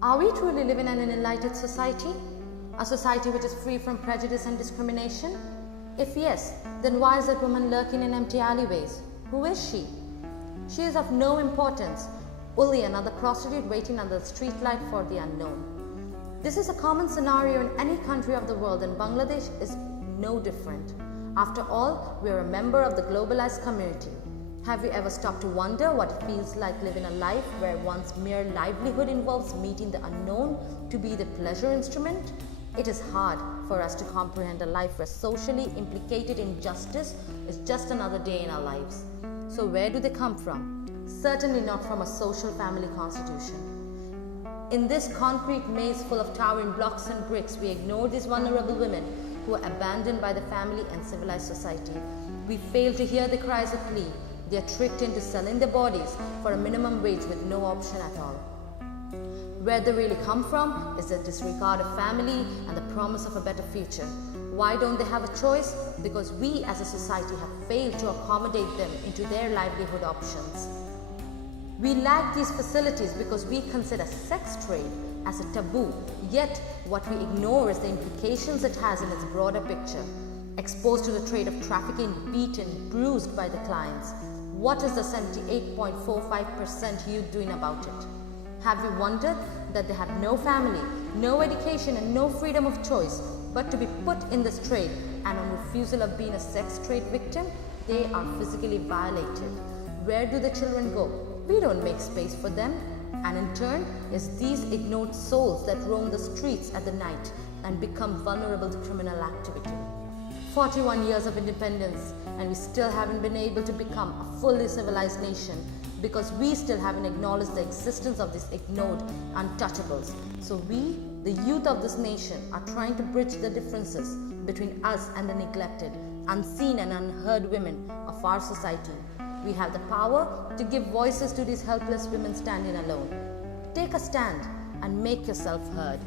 Are we truly living in an enlightened society? A society which is free from prejudice and discrimination? If yes, then why is that woman lurking in empty alleyways? Who is she? She is of no importance, only another prostitute waiting under the streetlight for the unknown. This is a common scenario in any country of the world, and Bangladesh is no different. After all, we are a member of the globalized community. Have you ever stopped to wonder what it feels like living a life where one's mere livelihood involves meeting the unknown to be the pleasure instrument? It is hard for us to comprehend a life where socially implicated injustice is just another day in our lives. So where do they come from? Certainly not from a social family constitution. In this concrete maze full of towering blocks and bricks, we ignore these vulnerable women who are abandoned by the family and civilized society. We fail to hear the cries of plea. They are tricked into selling their bodies for a minimum wage with no option at all. Where they really come from is the disregard of family and the promise of a better future. Why don't they have a choice? Because we as a society have failed to accommodate them into their livelihood options. We lack these facilities because we consider sex trade as a taboo, yet what we ignore is the implications it has in its broader picture. Exposed to the trade of trafficking, beaten, bruised by the clients, what is the 78.45% youth doing about it? Have you wondered that they have no family, no education and no freedom of choice, but to be put in this trade, and on refusal of being a sex trade victim, they are physically violated? Where do the children go? We don't make space for them. And in turn, it's these ignored souls that roam the streets at the night and become vulnerable to criminal activity. 41 years of independence, and we still haven't been able to become a fully civilized nation because we still haven't acknowledged the existence of these ignored untouchables. So we, the youth of this nation, are trying to bridge the differences between us and the neglected, unseen and unheard women of our society. We have the power to give voices to these helpless women standing alone. Take a stand and make yourself heard.